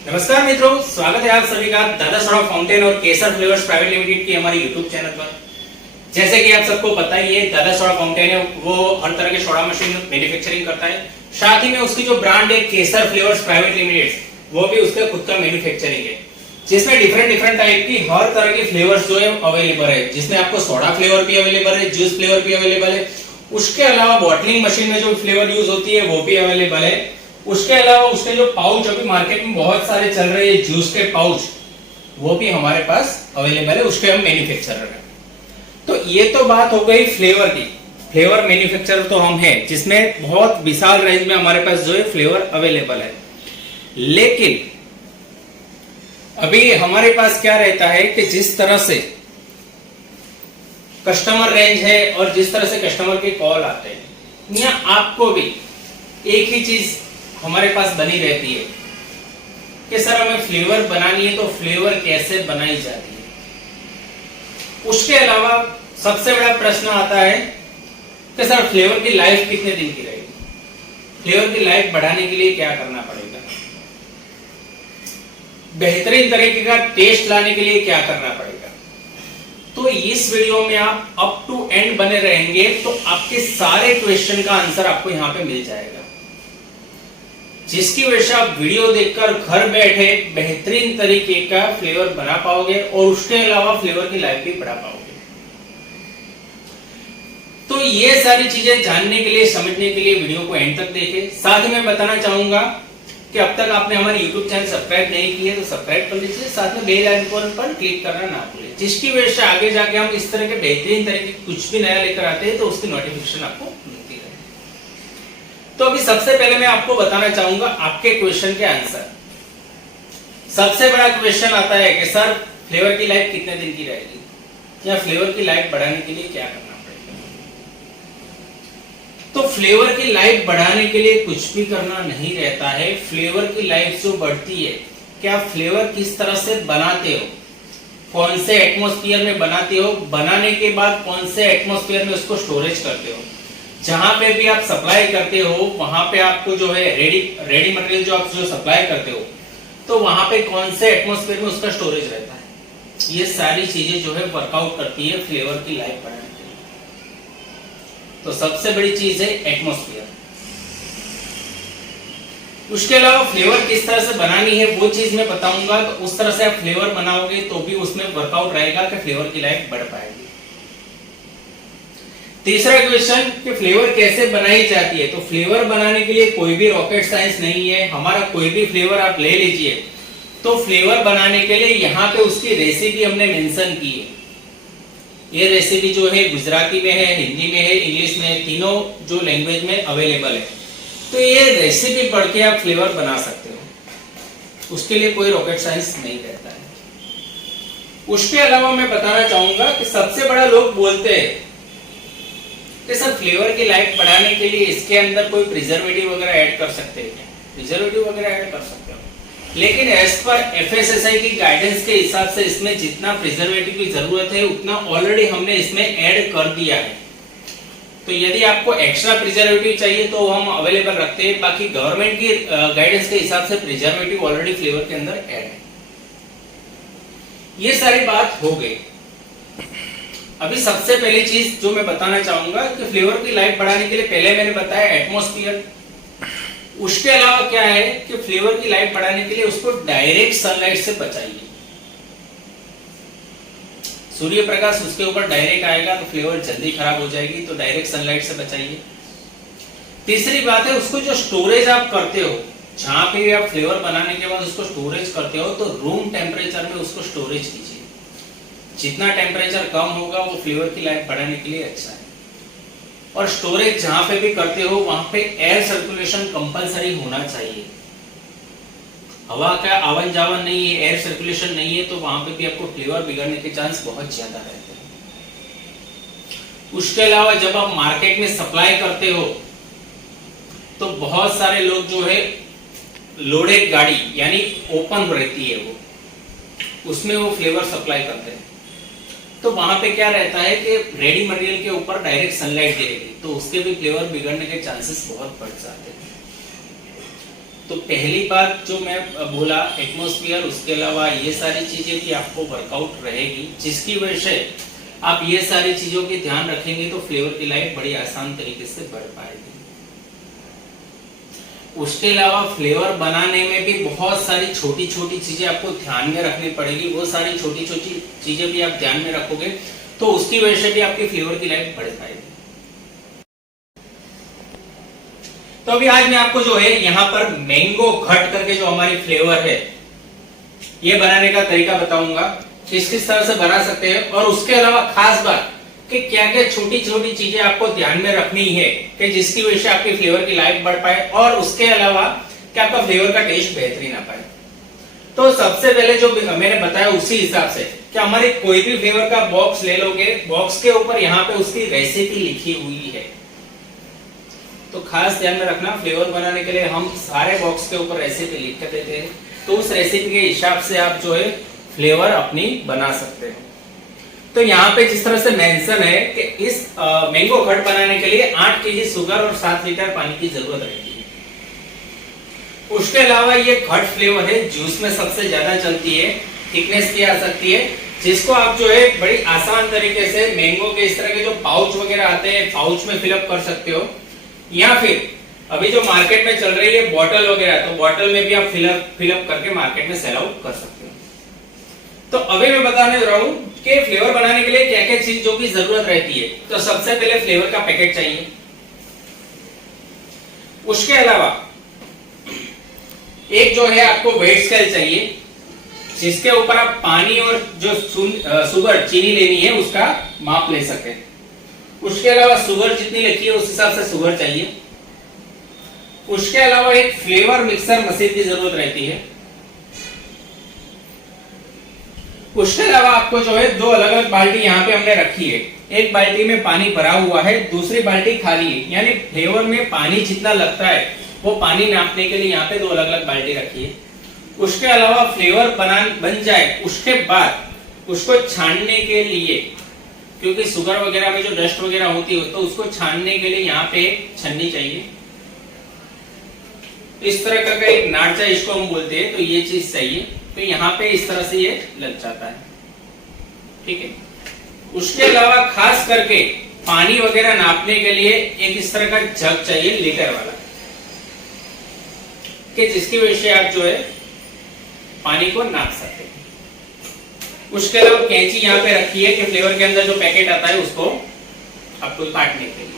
नमस्कार मित्रों, स्वागत है आप सभी का दादा सोडा फाउंटेन और केसर फ्लेवर्स प्राइवेट लिमिटेड की हमारे यूट्यूब चैनल पर। जैसे कि आप सबको पता ही है, दादा सोडा फाउंटेन है वो हर तरह के सोडा मशीन मैन्युफैक्चरिंग करता है। साथ ही में उसकी जो ब्रांड है केसर फ्लेवर्स प्राइवेट लिमिटेड, वो भी उसका खुद का मैन्युफैक्चरिंग है, जिसमें डिफरेंट टाइप की हर तरह की फ्लेवर्स जो है अवेलेबल है, जिसमें आपको सोडा फ्लेवर भी अवेलेबल है, जूस फ्लेवर भी अवेलेबल है। उसके अलावा बॉटलिंग मशीन में जो फ्लेवर यूज होती है वो भी अवेलेबल है। उसके अलावा उसके जो पाउच अभी मार्केट में बहुत सारे चल रहे हैं जूस के पाउच, वो भी हमारे पास अवेलेबल है, उसके हम मैन्युफैक्चरर हैं। तो ये तो बात हो गई फ्लेवर की। फ्लेवर मैन्युफैक्चरर तो हम हैं, जिसमें बहुत विशाल रेंज में हमारे पास जो है फ्लेवर अवेलेबल है। लेकिन अभी हमारे पास क्या रहता है कि जिस तरह से कस्टमर रेंज है और जिस तरह से कस्टमर के कॉल आते हैं, या आपको भी एक ही चीज हमारे पास बनी रहती है कि सर हमें फ्लेवर बनानी है, तो फ्लेवर कैसे बनाई जाती है। उसके अलावा सबसे बड़ा प्रश्न आता है कि सर फ्लेवर की लाइफ कितने दिन की रहेगी, फ्लेवर की लाइफ बढ़ाने के लिए क्या करना पड़ेगा, बेहतरीन तरीके का टेस्ट लाने के लिए क्या करना पड़ेगा। तो इस वीडियो में आप अप टू एंड बने रहेंगे तो आपके सारे क्वेश्चन का आंसर आपको यहां पे मिल जाएगा, जिसकी वजह से आप वीडियो देखकर घर बैठे बेहतरीन तरीके का फ्लेवर बना पाओगे और उसके अलावा फ्लेवर की लाइफ भी बढ़ा पाओगे। तो ये सारी चीजें जानने के लिए, समझने के लिए वीडियो को एंड तक देखें। साथ ही मैं बताना चाहूंगा कि अब तक आपने हमारे YouTube चैनल सब्सक्राइब नहीं किए तो सब्सक्राइब कर लीजिए, साथ में बेल आइकन पर क्लिक करना ना भूलें, जिसकी वजह से आगे जाके हम इस तरह के बेहतरीन तरीके कुछ भी नया लेकर आते हैं तो उसकी नोटिफिकेशन आपको मिलती रहे। तो अभी सबसे पहले मैं आपको बताना चाहूंगा आपके क्वेश्चन के आंसर। सबसे बड़ा क्वेश्चन आता है कि सर फ्लेवर की लाइफ कितने दिन की रहेगी, या फ्लेवर की लाइफ बढ़ाने के लिए क्या करना पड़ेगा। तो फ्लेवर की लाइफ बढ़ाने के लिए कुछ भी करना नहीं रहता है। फ्लेवर की लाइफ जो बढ़ती है कि आप फ्लेवर किस तरह से बनाते हो, कौन से एटमॉस्फेयर में बनाते हो, बनाने के बाद कौन से एटमॉस्फेयर में उसको स्टोरेज करते हो, जहां पे भी आप सप्लाई करते हो वहां पे आपको जो है रेडी मटेरियल जो आप जो सप्लाई करते हो, तो वहां पे कौन से एटमॉस्फेयर में उसका स्टोरेज रहता है। ये सारी चीजें जो है वर्कआउट करती है फ्लेवर की लाइफ बढ़ाने के लिए। तो सबसे बड़ी चीज है एटमॉस्फेयर। उसके अलावा फ्लेवर किस तरह से बनानी है वो चीज मैं बताऊंगा, तो उस तरह से आप फ्लेवर बनाओगे तो भी उसमें वर्कआउट रहेगा कि फ्लेवर की लाइफ बढ़ पाएगी। तीसरा क्वेश्चन कि फ्लेवर कैसे बनाई जाती है। तो फ्लेवर बनाने के लिए कोई भी रॉकेट साइंस नहीं है। हमारा कोई भी फ्लेवर आप ले लीजिए, तो फ्लेवर बनाने के लिए यहाँ पे उसकी रेसिपी हमने मेंशन की है। ये रेसिपी जो है गुजराती में है, हिंदी में है, इंग्लिश में है, तीनों जो लैंग्वेज में अवेलेबल है। तो ये रेसिपी पढ़ के आप फ्लेवर बना सकते हो, उसके लिए कोई रॉकेट साइंस नहीं रहता है। उसके अलावा मैं बताना चाहूंगा कि सबसे बड़ा लोग बोलते हैं कि सर फ्लेवर की लाइफ बढ़ाने के लिए इसके अंदर कोई प्रिजर्वेटिव वगैरह ऐड कर सकते हैं क्या। प्रिजर्वेटिव वगैरह ऐड कर सकते हो, लेकिन एज पर एफएसएसआई की गाइडेंस के हिसाब से इसमें जितना प्रिजर्वेटिव की जरूरत है उतना ऑलरेडी हमने इसमें ऐड कर दिया है। तो यदि आपको एक्स्ट्रा प्रिजर्वेटिव चाहिए तो हम अवेलेबल रखते हैं, बाकी गवर्नमेंट की गाइडेंस के हिसाब से प्रिजर्वेटिव ऑलरेडी फ्लेवर के अंदर ऐड है। ये सारी बात हो गई। अभी सबसे पहली चीज जो मैं बताना चाहूंगा कि फ्लेवर की लाइफ बढ़ाने के लिए पहले मैंने बताया एटमॉस्फेयर। उसके अलावा क्या है कि फ्लेवर की लाइफ बढ़ाने के लिए उसको डायरेक्ट सनलाइट से बचाइए। सूर्य प्रकाश उसके ऊपर डायरेक्ट आएगा तो फ्लेवर जल्दी खराब हो जाएगी, तो डायरेक्ट सनलाइट से बचाइए। तीसरी बात है उसको जो स्टोरेज आप करते हो, जहां पे भी आप फ्लेवर बनाने के बाद उसको स्टोरेज करते हो, तो रूम टेम्परेचर में उसको स्टोरेज कीजिए। जितना टेम्परेचर कम होगा वो फ्लेवर की लाइफ बढ़ाने के लिए अच्छा है। और स्टोरेज जहां पे भी करते हो वहां पे एयर सर्कुलेशन कंपलसरी होना चाहिए। हवा का आवन जावन नहीं है, एयर सर्कुलेशन नहीं है, तो वहां पे भी आपको फ्लेवर बिगड़ने के चांस बहुत ज्यादा रहते हैं। उसके अलावा जब आप मार्केट में सप्लाई करते हो तो बहुत सारे लोग जो है लोडेड गाड़ी यानी ओपन रहती है वो, उसमें वो फ्लेवर सप्लाई करते हैं, तो वहां पे क्या रहता है कि रेडी मटेरियल के ऊपर डायरेक्ट सनलाइट गिरेगी, तो उसके भी फ्लेवर बिगड़ने के चांसेस बहुत बढ़ जाते हैं। तो पहली बात जो मैं बोला एटमॉस्फेयर, उसके अलावा ये सारी चीजें भी आपको वर्कआउट रहेगी, जिसकी वजह से आप ये सारी चीजों के ध्यान रखेंगे तो फ्लेवर की लाइफ बड़ी आसान तरीके से बढ़ पाएगी। उसके अलावा फ्लेवर बनाने में भी बहुत सारी छोटी छोटी चीजें आपको ध्यान में रखनी पड़ेगी। वो सारी छोटी छोटी चीजें भी आप ध्यान में रखोगे तो उसकी वजह से भी आपकी फ्लेवर की लाइफ बढ़ पाएगी। तो अभी आज मैं आपको जो है यहाँ पर मैंगो घट करके जो हमारी फ्लेवर है ये बनाने का तरीका बताऊंगा, किस किस तरह से बना सकते हैं, और उसके अलावा खास बात कि क्या क्या छोटी छोटी चीजें आपको ध्यान में रखनी है कि जिसकी वजह से आपकी फ्लेवर की लाइफ बढ़ पाए, और उसके अलावा कि आपका फ्लेवर का टेस्ट बेहतरीन आ पाए। तो सबसे पहले जो मैंने बताया उसी हिसाब से कि हमारी कोई भी फ्लेवर का बॉक्स ले लोगे, बॉक्स के ऊपर यहाँ पे उसकी रेसिपी लिखी हुई है। तो खास ध्यान में रखना, फ्लेवर बनाने के लिए हम सारे बॉक्स के ऊपर रेसिपी लिख के देते हैं, तो उस रेसिपी के हिसाब से आप जो है फ्लेवर अपनी बना सकते हैं। तो यहाँ पे जिस तरह से मेंशन है कि इस मैंगो घट बनाने के लिए 8 केजी शुगर और 7 लीटर पानी की जरूरत रहती है। उसके अलावा ये घट फ्लेवर है जूस में सबसे ज्यादा चलती है, थिकनेस की आ सकती है, जिसको आप जो है बड़ी आसान तरीके से मैंगो के इस तरह के जो पाउच वगैरह आते हैं पाउच में फिलअप कर सकते हो, या फिर अभी जो मार्केट में चल रही है बॉटल वगैरह, तो बॉटल में भी आप फिलअप करके मार्केट में सेल आउट कर सकते हो। तो अभी मैं बताने जा रहा हूं कि फ्लेवर बनाने के लिए क्या क्या चीजों की जरूरत रहती है। तो सबसे पहले फ्लेवर का पैकेट चाहिए। उसके अलावा एक जो है आपको वेट स्केल चाहिए, जिसके ऊपर आप पानी और जो शुगर चीनी लेनी है उसका माप ले सके। उसके अलावा शुगर जितनी लिखी है उस हिसाब से शुगर चाहिए। उसके अलावा एक फ्लेवर मिक्सर मशीन की जरूरत रहती है। उसके अलावा आपको जो है 2 अलग अलग बाल्टी यहाँ पे हमने रखी है। एक बाल्टी में पानी भरा हुआ है, दूसरी बाल्टी खाली है, यानी फ्लेवर में पानी जितना लगता है वो पानी नापने के लिए यहाँ पे 2 अलग अलग बाल्टी रखी है। उसके अलावा फ्लेवर बन जाए उसके बाद उसको छानने के लिए, क्योंकि शुगर वगैरह में जो डस्ट वगैरह होती है तो उसको छानने के लिए यहाँ पे छन्नी चाहिए। इस तरह का एक नाड़चा इसको हम बोलते हैं, तो ये चीज चाहिए। तो यहाँ पे इस तरह से ये लग जाता है, ठीक है। उसके अलावा खास करके पानी वगैरह नापने के लिए एक इस तरह का जग चाहिए लीटर वाला, कि जिसकी वजह से आप जो है पानी को नाप सकते हैं। उसके अलावा कैंची यहाँ पे रखी है कि फ्लेवर के अंदर जो पैकेट आता है उसको आपको काटने के लिए।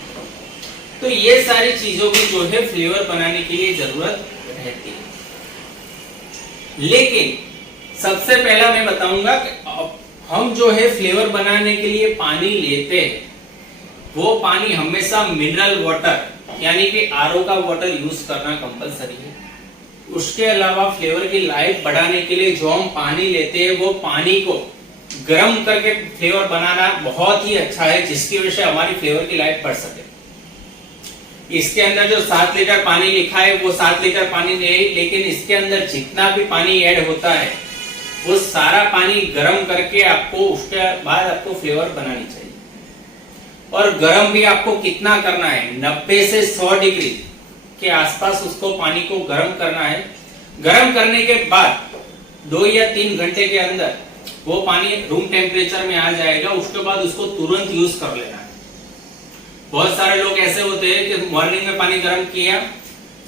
तो ये सारी चीजों की जो है फ्लेवर बनाने के लिए जरूरत रहती है। लेकिन सबसे पहला मैं बताऊंगा कि हम जो है फ्लेवर बनाने के लिए पानी लेते हैं, वो पानी हमेशा मिनरल वाटर यानी कि आरओ का वाटर यूज करना कंपलसरी है। उसके अलावा फ्लेवर की लाइफ बढ़ाने के लिए जो हम पानी लेते हैं वो पानी को गर्म करके फ्लेवर बनाना बहुत ही अच्छा है, जिसकी वजह से हमारी फ्लेवर की लाइफ बढ़ सके। इसके अंदर जो 7 लीटर पानी लिखा है वो 7 लीटर पानी नहीं, लेकिन इसके अंदर जितना भी पानी ऐड होता है वो सारा पानी गर्म करके आपको उसके बाद आपको फ्लेवर बनानी चाहिए। और गर्म भी आपको कितना करना है, 90 से 100 डिग्री के आसपास उसको पानी को गर्म करना है। गर्म करने के बाद 2 या 3 घंटे के अंदर वो पानी रूम टेम्परेचर में आ जाएगा। उसके बाद उसको तुरंत यूज कर लेना है। बहुत सारे लोग ऐसे होते हैं कि मॉर्निंग में पानी गर्म किया,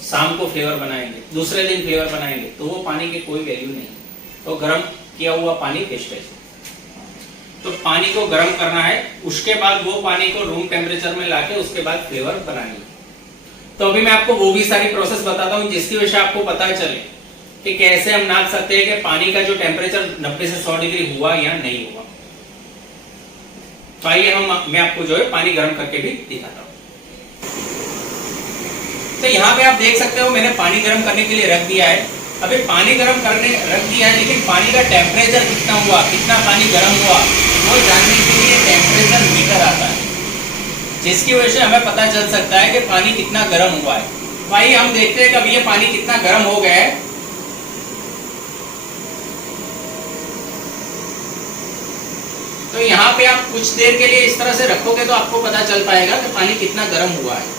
शाम को फ्लेवर बनाएंगे, दूसरे दिन फ्लेवर बनाएंगे, तो वो पानी की कोई वैल्यू नहीं, तो गर्म किया हुआ पानी वेस्ट है। तो पानी को गर्म करना है, उसके बाद वो पानी को रूम टेम्परेचर में लाके उसके बाद फ्लेवर बनानी है। तो अभी मैं आपको वो भी सारी प्रोसेस बताता हूँ जिसकी वजह से आपको पता चले कि कैसे हम नाप सकते हैं कि पानी का जो टेम्परेचर 90 से 100 डिग्री हुआ या नहीं हुआ। तो आइए मैं आपको जो है पानी गर्म करके भी दिखाता हूँ। तो यहाँ पे आप देख सकते हो मैंने पानी गर्म करने के लिए रख दिया है। अभी पानी गर्म करने रख दिया है, लेकिन पानी का टेम्परेचर कितना हुआ, कितना पानी गर्म हुआ, वो जानने के लिए टेम्परेचर मीटर आता है, जिसकी वजह से हमें पता चल सकता है कि पानी कितना गर्म हुआ है। तो आइए हम देखते हैं कि अभी ये पानी कितना गर्म हो गया है। तो यहाँ पे आप कुछ देर के लिए इस तरह से रखोगे तो आपको पता चल पाएगा कि पानी कितना गर्म हुआ है।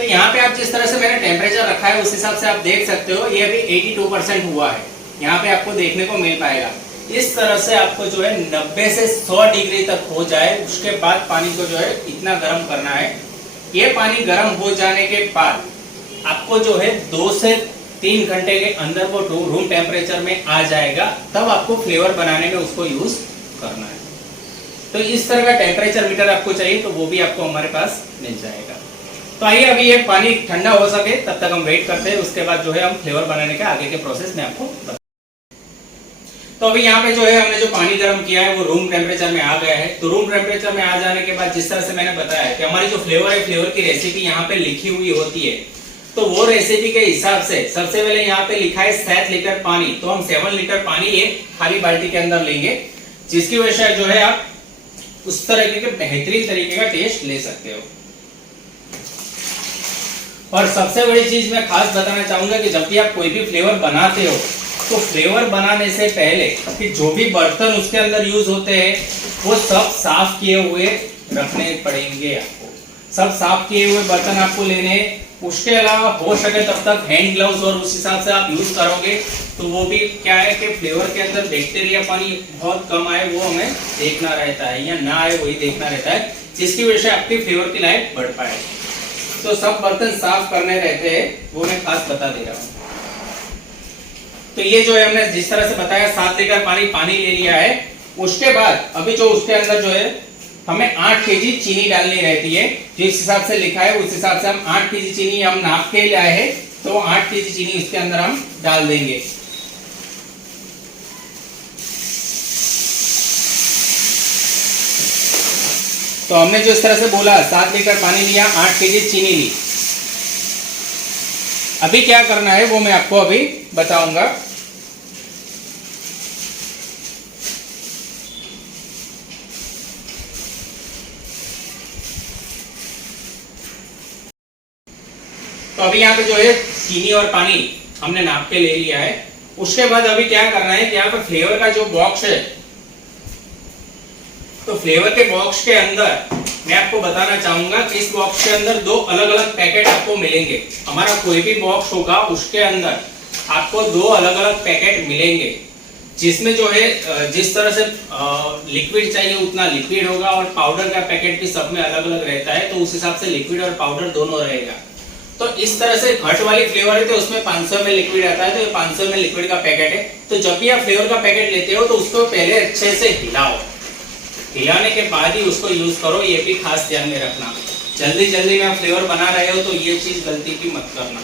तो यहाँ पे आप जिस तरह से मैंने टेम्परेचर रखा है उस हिसाब से आप देख सकते हो ये अभी 82% हुआ है, यहाँ पे आपको देखने को मिल पाएगा। इस तरह से आपको जो है 90 से 100 डिग्री तक हो जाए, उसके बाद पानी को जो है इतना गर्म करना है। ये पानी गर्म हो जाने के बाद आपको जो है 2 से 3 घंटे के अंदर वो रूम टेम्परेचर में आ जाएगा, तब आपको फ्लेवर बनाने में उसको यूज करना है। तो इस तरह का टेम्परेचर मीटर आपको चाहिए तो वो भी आपको हमारे पास मिल जाएगा। तो आइए अभी ये पानी ठंडा हो सके तब तक हम वेट करते हैं, उसके बाद जो है हम फ्लेवर बनाने के आगे के प्रोसेस में आपको बताएंगे। तो अभी यहाँ पे जो है हमने जो पानी गर्म किया है वो रूम टेम्परेचर में आ गया है। तो रूम टेम्परेचर में आ जाने के बाद जिस तरह से मैंने बताया कि हमारी जो फ्लेवर है, फ्लेवर की रेसिपी यहाँ पे लिखी हुई होती है, तो वो रेसिपी के हिसाब से सबसे पहले यहाँ पे लिखा है 7 लीटर पानी, तो हम 7 लीटर पानी एक खाली बाल्टी के अंदर लेंगे, जिसकी वजह से जो है आप उस तरह के बेहतरीन तरीके का टेस्ट ले सकते हो। और सबसे बड़ी चीज मैं खास बताना चाहूंगा कि जब भी आप कोई भी फ्लेवर बनाते हो तो फ्लेवर बनाने से पहले कि जो भी बर्तन उसके अंदर यूज होते हैं वो सब साफ किए हुए रखने पड़ेंगे। आपको सब साफ किए हुए बर्तन आपको लेने, उसके अलावा हो सके तब तक हैंड ग्लव्स और उस हिसाब से आप यूज करोगे तो वो भी क्या है कि फ्लेवर के अंदर बैक्टीरिया पानी बहुत कम आए वो हमें देखना रहता है, या ना आए वही देखना रहता है, जिसकी वजह से आपकी फ्लेवर की लाइफ बढ़ पाए। तो सब बर्तन साफ करने रहते हैं, वो मैं खास बता दे रहा हूँ। तो ये जो है हमने जिस तरह से बताया 7 लीटर पानी ले लिया है। उसके बाद अभी जो उसके अंदर जो है हमें 8 केजी चीनी डालनी रहती है, जिस हिसाब से लिखा है उस हिसाब से हम 8 केजी चीनी हम नाप के लाए हैं, तो 8 केजी चीनी इसके अंदर हम डाल देंगे। तो हमने जो इस तरह से बोला 7 लीटर पानी लिया, 8 केजी चीनी ली। अभी क्या करना है वो मैं आपको अभी बताऊंगा। तो अभी यहाँ पे जो है चीनी और पानी हमने नाप के ले लिया है। उसके बाद अभी क्या करना है कि यहाँ पे फ्लेवर का जो बॉक्स है, तो फ्लेवर के बॉक्स के अंदर मैं आपको बताना चाहूंगा कि इस बॉक्स के अंदर 2 अलग अलग पैकेट आपको मिलेंगे। हमारा कोई भी बॉक्स होगा उसके अंदर आपको 2 अलग अलग पैकेट मिलेंगे, जिसमें जो है जिस तरह से लिक्विड चाहिए उतना लिक्विड होगा, और पाउडर का पैकेट भी सब में अलग अलग रहता है, तो उस हिसाब से लिक्विड और पाउडर दोनों रहेगा। तो इस तरह से घट वाली फ्लेवर है तो उसमें 500 ml लिक्विड आता है, तो ये 500 ml लिक्विड का पैकेट है। तो जब भी आप फ्लेवर का पैकेट लेते हो तो उसको पहले अच्छे से हिलाओ, हिलाने के बाद ही उसको यूज करो, ये भी खास ध्यान में रखना। जल्दी जल्दी में आप फ्लेवर बना रहे हो तो ये चीज गलती की मत करना।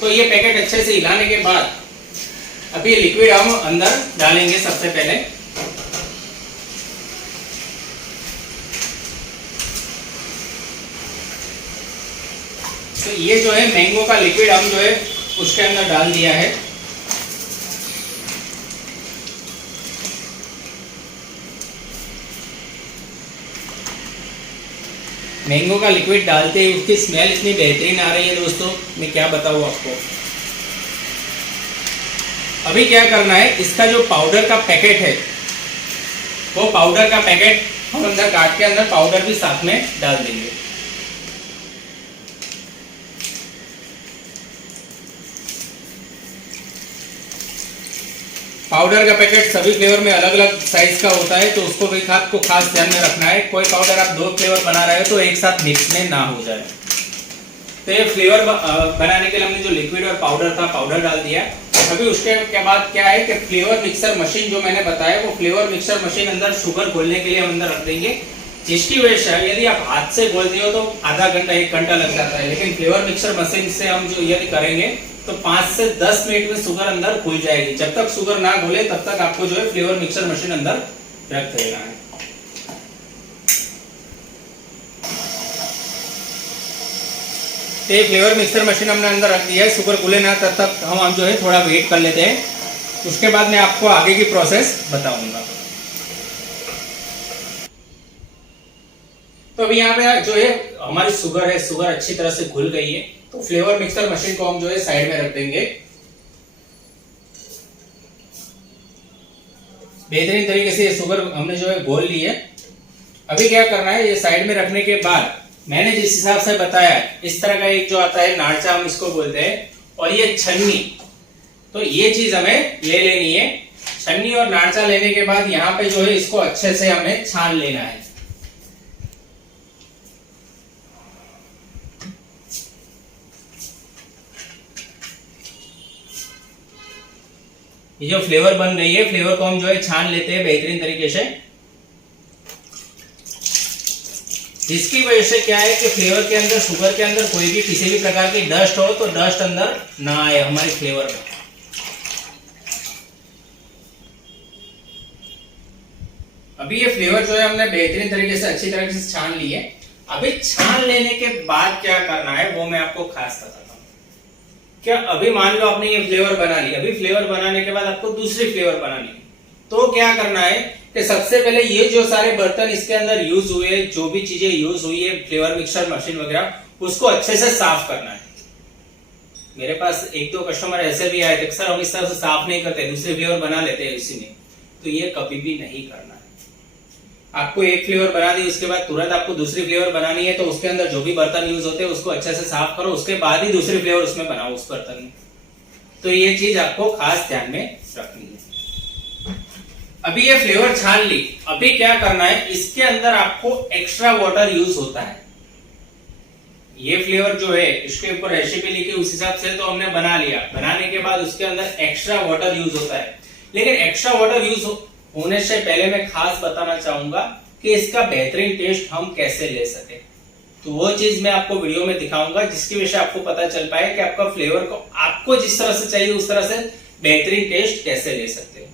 तो ये पैकेट अच्छे से हिलाने के बाद अभी लिक्विड हम अंदर डालेंगे सबसे पहले। तो ये जो है मैंगो का लिक्विड हम जो है उसके अंदर डाल दिया है। मैंगो का लिक्विड डालते ही उसकी स्मेल इतनी बेहतरीन आ रही है दोस्तों, मैं क्या बताऊँ आपको। अभी क्या करना है, इसका जो पाउडर का पैकेट है वो पाउडर का पैकेट हम अंदर काट के अंदर पाउडर भी साथ में डाल देंगे। पाउडर का पैकेट सभी फ्लेवर में अलग अलग साइज का होता है, तो उसको भी आपको खास ध्यान में रखना है। कोई पाउडर आप 2 फ्लेवर बना रहे हो तो एक साथ मिक्स में ना हो जाए। तो ये फ्लेवर बनाने के लिए हमने जो लिक्विड और पाउडर था पाउडर डाल दिया। अभी उसके बाद क्या है कि फ्लेवर मिक्सर मशीन जो मैंने बताया वो फ्लेवर मिक्सर मशीन अंदर शुगर घोलने के लिए हम अंदर रख देंगे, जिसकी वजह से यदि आप हाथ से घोलते हो तो आधा घंटा 1 घंटा लग जाता है, लेकिन फ्लेवर मिक्सर मशीन से हम जो यदि करेंगे तो 5 से 10 मिनट में शुगर अंदर घुल जाएगी। जब तक शुगर ना घुले तब तक आपको जो है फ्लेवर मिक्सर मशीन अंदर रख देना है। तो फ्लेवर मिक्सर मशीन हमने अंदर रख दिया है, शुगर घुले ना तब तक हम जो है थोड़ा वेट कर लेते हैं। उसके बाद मैं आपको आगे की प्रोसेस बताऊंगा। तो अभी यहाँ पे जो है हमारी शुगर है, शुगर अच्छी तरह से घुल गई है, तो फ्लेवर मिक्सर मशीन को हम जो है साइड में रख देंगे। बेहतरीन तरीके से ये शुगर हमने जो है घोल ली है। अभी क्या करना है, ये साइड में रखने के बाद मैंने जिस हिसाब से बताया, इस तरह का एक जो आता है नारचा हम इसको बोलते हैं, और ये छन्नी, तो ये चीज हमें ले लेनी है। छन्नी और नारचा लेने के बाद यहाँ पे जो है इसको अच्छे से हमें छान लेना है। ये जो फ्लेवर बन गई है, फ्लेवर को हम जो है छान लेते हैं बेहतरीन तरीके से, जिसकी वजह से क्या है कि फ्लेवर के अंदर, शुगर के अंदर कोई भी किसी भी प्रकार की डस्ट हो तो डस्ट अंदर ना आए हमारे फ्लेवर में। अभी ये फ्लेवर जो है हमने बेहतरीन तरीके से अच्छी तरीके से छान ली है। अभी छान लेने के बाद क्या करना है वो मैं आपको खास बताता हूँ। क्या अभी मान लो आपने ये फ्लेवर बना लिया, अभी फ्लेवर बनाने के बाद आपको दूसरी फ्लेवर बनानी है, तो क्या करना है कि सबसे पहले ये जो सारे बर्तन इसके अंदर यूज हुए, जो भी चीजें यूज हुई है, फ्लेवर मिक्सर मशीन वगैरह, उसको अच्छे से साफ करना है। मेरे पास एक दो कस्टमर ऐसे भी आए थे, सर हम इस तरह से साफ नहीं करते, दूसरे फ्लेवर बना लेते हैं इसी में, तो ये कभी भी नहीं करना है। आपको एक फ्लेवर बना दी, उसके बाद तुरंत आपको दूसरी फ्लेवर बनानी है, तो उसके अंदर जो भी बर्तन यूज होते हैं उसको अच्छे से साफ करो, उसके बाद ही दूसरी फ्लेवर उसमें बनाओ उस बर्तन में। तो ये चीज आपको खास ध्यान में रखनी है। अभी ये फ्लेवर छान ली, अभी क्या करना है, इसके अंदर आपको एक्स्ट्रा वाटर यूज होता है। ये फ्लेवर जो है इसके ऊपर रेसिपी लिखी उस हिसाब से तो हमने बना लिया, बनाने के बाद उसके अंदर एक्स्ट्रा वाटर यूज होता है। लेकिन एक्स्ट्रा वाटर यूज होने से पहले मैं खास बताना चाहूंगा कि इसका बेहतरीन टेस्ट हम कैसे ले सके, तो वो चीज मैं आपको वीडियो में दिखाऊंगा, जिसकी वजह से आपको पता चल पाए कि आपका फ्लेवर को आपको जिस तरह से चाहिए उस तरह से बेहतरीन टेस्ट कैसे ले सकते हो।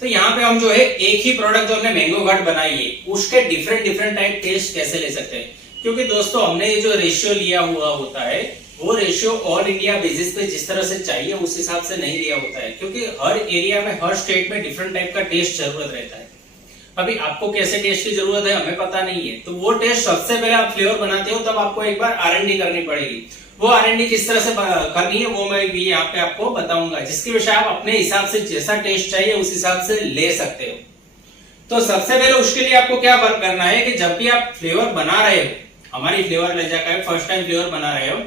तो यहाँ पे हम जो है एक ही प्रोडक्ट जो हमने मैंगो घाट बनाई है उसके डिफरेंट डिफरेंट टाइप टेस्ट कैसे ले सकते हैं, क्योंकि दोस्तों हमने ये जो रेशियो लिया हुआ होता है वो रेशियो ऑल इंडिया बेसिस पे जिस तरह से चाहिए उस हिसाब से नहीं लिया होता है, क्योंकि हर एरिया में, हर स्टेट में डिफरेंट टाइप का टेस्ट जरूरत रहता है। अभी आपको कैसे टेस्ट की जरूरत है हमें पता नहीं है, तो वो टेस्ट सबसे पहले आप फ्लेवर बनाते हो तब आपको एक बार R&D करनी पड़ेगी। वो R&D किस तरह से करनी है वो मैं भी यहाँ पे आपको बताऊंगा, जिसकी वजह से आप अपने हिसाब से जैसा टेस्ट चाहिए उस हिसाब से ले सकते हो। तो सबसे पहले उसके लिए आपको क्या करना है कि जब भी आप फ्लेवर बना रहे हो, हमारी फ्लेवर ले जाकर फर्स्ट टाइम फ्लेवर बना रहे हो,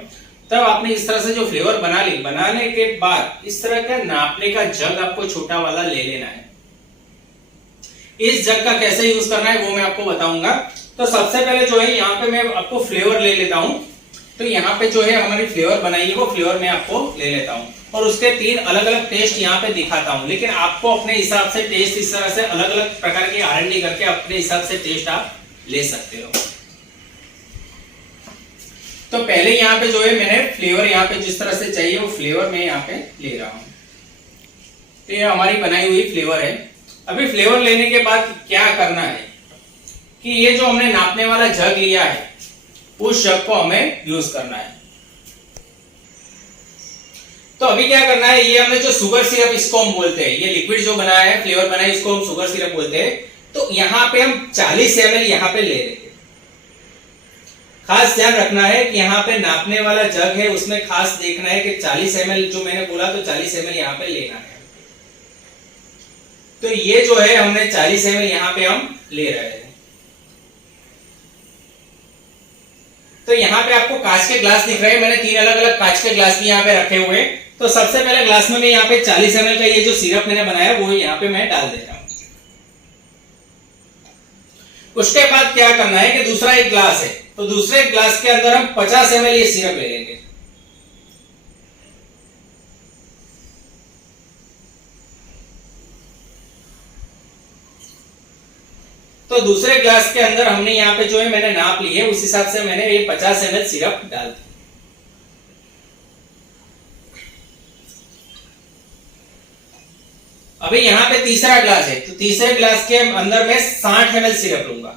तब आपने इस तरह से जो फ्लेवर बना ली, बनाने के बाद इस तरह का नापने का जग आपको छोटा वाला ले लेना है। इस जग का कैसे यूज करना है वो मैं आपको बताऊंगा। तो सबसे पहले जो है यहाँ पे मैं आपको फ्लेवर ले लेता हूं। तो यहाँ पे जो है हमारी फ्लेवर बनाई है वो फ्लेवर मैं आपको ले लेता हूँ और उसके 3 अलग अलग टेस्ट यहाँ पे दिखाता हूँ, लेकिन आपको अपने हिसाब से टेस्ट इस तरह से अलग अलग प्रकार की R&D करके अपने हिसाब से टेस्ट आप ले सकते हो। तो पहले यहाँ पे जो है मैंने फ्लेवर यहाँ पे जिस तरह से चाहिए वो फ्लेवर मैं यहाँ पे ले रहा हूँ। तो ये हमारी बनाई हुई फ्लेवर है। अभी फ्लेवर लेने के बाद क्या करना है कि ये जो हमने नापने वाला जग लिया है उस जग को हमें यूज करना है। तो अभी क्या करना है, ये हमने जो शुगर सिरप इसको हम बोलते हैं, ये लिक्विड जो बनाया है, फ्लेवर बनाया है, इसको हम शुगर सिरप बोलते हैं। तो यहाँ पे हम 40 ml यहाँ पे ले लेंगे। खास ध्यान रखना है कि यहाँ पे नापने वाला जग है उसमें खास देखना है कि 40 ml जो मैंने बोला तो 40 ml यहाँ पे लेना है। तो ये जो है हमने 40 ml यहाँ पे हम ले रहे हैं। तो यहाँ पे आपको कांच के ग्लास दिख रहे हैं, मैंने 3 अलग अलग कांच के ग्लास भी यहाँ पे रखे हुए। तो सबसे पहले ग्लास में मैं यहाँ पे 40 ml का ये जो सिरप मैंने बनाया वो यहाँ पे मैं डाल दे रहा हूँ। उसके बाद क्या करना है कि दूसरा एक ग्लास है, तो दूसरे ग्लास के अंदर हम 50 ml ये सिरप ले लेंगे। तो दूसरे ग्लास के अंदर हमने यहाँ पे जो है मैंने नाप ली है उस हिसाब से मैंने ये 50 ml सिरप डाल दी। अभी यहाँ पे तीसरा ग्लास है, तो तीसरे ग्लास के अंदर मैं 60 ml सिरप लूंगा।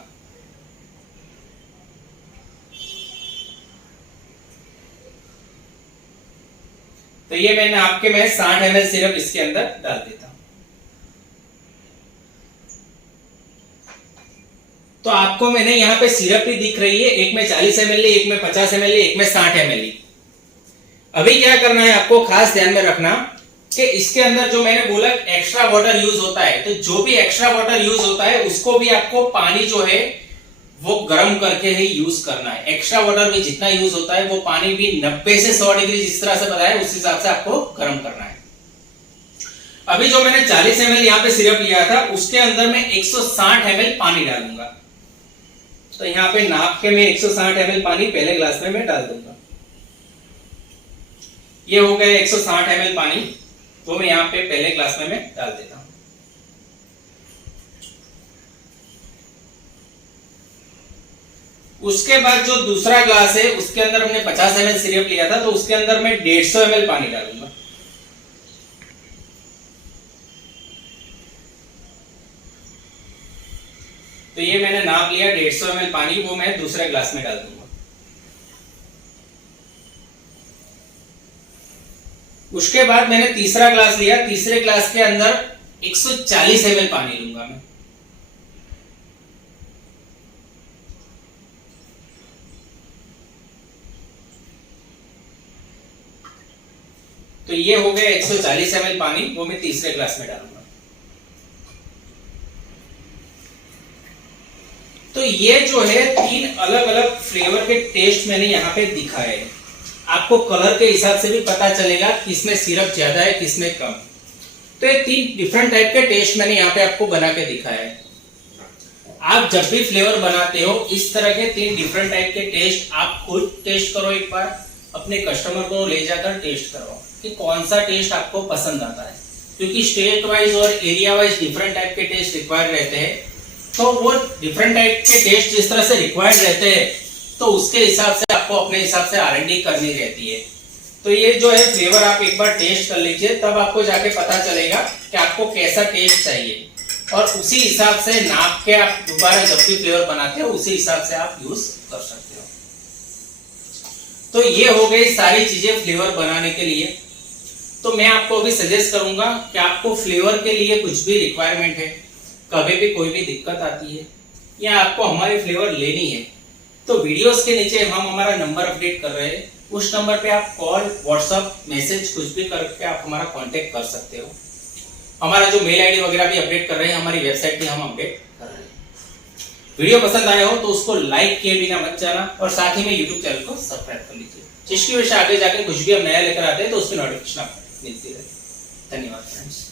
तो ये मैंने आपके मैं 60 ml सिरप इसके अंदर डाल देता हूं। तो आपको मैंने यहाँ पे सिरप भी दिख रही है, एक में 40 ml ली, एक में 50 ml ली, एक में 60 ml ली। अभी क्या करना है आपको खास ध्यान में रखना कि इसके अंदर जो मैंने बोला एक्स्ट्रा वाटर यूज होता है, तो जो भी एक्स्ट्रा वाटर यूज होता है उसको भी आपको पानी जो है वो गर्म करके ही यूज करना है। एक्स्ट्रा वाटर में जितना यूज होता है वो पानी भी 90 से 100 डिग्री जिस तरह से बताया उस हिसाब से आपको गर्म करना है। अभी जो मैंने 40 ml यहाँ पे सिरप लिया था उसके अंदर मैं 160 ml पानी डालूंगा। तो यहाँ पे नाप के मैं 160 ml पानी पहले ग्लास में मैं डाल दूंगा। ये हो गया 160 ml पानी, वो मैं यहाँ पे पहले ग्लास में मैं डाल देता हूं। उसके बाद जो दूसरा ग्लास है उसके अंदर हमने 50 ml सिरप लिया था, तो उसके अंदर मैं 150 ml पानी डालूंगा। तो ये मैंने नाप लिया 150 ml पानी, वो मैं दूसरे ग्लास में डाल दूंगा। उसके बाद मैंने तीसरा ग्लास लिया, तीसरे ग्लास के अंदर 140 ml पानी लूंगा मैं। तो ये हो गया 140 ml पानी, वो मैं तीसरे ग्लास में डालूंगा। तो ये जो है 3 अलग अलग फ्लेवर के टेस्ट मैंने यहाँ पे दिखाए हैं। आपको कलर के हिसाब से भी पता चलेगा किसमें सिरप ज्यादा है किसमें कम। तो ये 3 डिफरेंट टाइप के टेस्ट मैंने यहाँ पे आपको बना के दिखाया है। आप जब भी फ्लेवर बनाते हो इस तरह के 3 डिफरेंट टाइप के टेस्ट आप खुद टेस्ट करो, एक बार अपने कस्टमर को ले जाकर टेस्ट करो कि कौन सा टेस्ट आपको पसंद आता है, क्योंकि स्टेट वाइज और एरिया वाइज डिफरेंट टाइप के टेस्ट रिक्वायर्ड रहते हैं। तो वो डिफरेंट टाइप के टेस्ट जिस तरह से रिक्वायर्ड रहते हैं तो उसके हिसाब से आपको अपने हिसाब से R&D करनी रहती है। तो ये जो है फ्लेवर आप एक बार टेस्ट कर लीजिए, तब आपको जाके पता चलेगा कि आपको कैसा टेस्ट चाहिए, और उसी हिसाब से नाप के आप दोबारा जब भी फ्लेवर बनाते हो उसी हिसाब से आप यूज कर सकते हो। तो ये हो गई सारी चीजें फ्लेवर बनाने के लिए। तो मैं आपको अभी सजेस्ट करूंगा कि आपको फ्लेवर के लिए कुछ भी रिक्वायरमेंट है, कभी भी कोई भी दिक्कत आती है या आपको हमारी फ्लेवर लेनी है, तो वीडियोस के नीचे हम हमारा नंबर अपडेट कर रहे हैं, उस नंबर पे आप कॉल, व्हाट्सएप, मैसेज कुछ भी करके आप हमारा कांटेक्ट कर सकते हो। हमारा जो मेल आईडी वगैरह भी अपडेट कर रहे हैं, हमारी वेबसाइट भी हम अपडेट कर रहे हैं। वीडियो पसंद आया हो तो उसको लाइक किए बिना मत जाना, और साथ ही में यूट्यूब चैनल को सब्सक्राइब कर लीजिए, जिसकी वजह से आगे जाके कुछ भी हम नया लेकर आते हैं तो उसकी नोटिफिकेशन आपको मिलती रहे। धन्यवाद फ्रेंड्स।